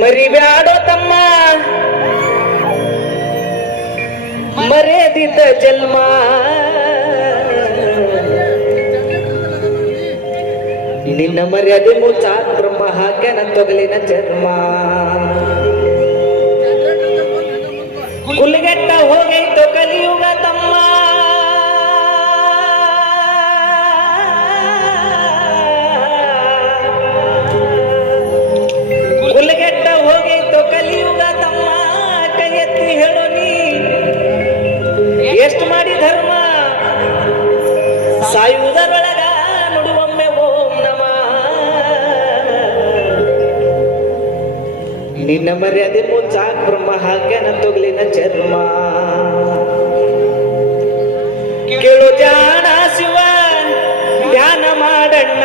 ಮರಿಬ್ಯಾಡೋ ತಮ್ಮ ಮರೆದಿದ್ದ ಜನ್ಮ, ನಿನ್ನ ಮರ್ಯಾದೆ ಮುಚ್ಚಾತ್ ಬ್ರಹ್ಮ ಹಾಕ್ಯಾನ ತೊಗಲಿನ ಚರ್ಮ. ಕುಲ್ಗೆಟ್ಟ ಹೋಗೈತೋ ಕಲಿಯುಗ ತಮ್ಮ, ಕುಲ್ಗೆಟ್ಟ ಹೋಗೈತೋ ಕಲಿಯುಗ ತಮ್ಮ. ಕೈ ಎತ್ತಿ ಹೇಳೋ ನೀ ಎಷ್ಟು ಮಾಡಿ ಧರ್ಮ, ಸಾಯುವುದರೊಳಗ ನುಡುವೊಮ್ಮೆ ಓಂ ನಮ. ನಿನ್ನ ಮರ್ಯಾದೆ ಮುಚ್ಚಾಕ್ ಬ್ರಹ್ಮ ಹಾಕ್ಯಾನ ತೊಗಲಿನ ಚರ್ಮ. ಕೇಳು ಜಾಣ ಶಿವ ಧ್ಯಾನ ಮಾಡಣ್ಣ,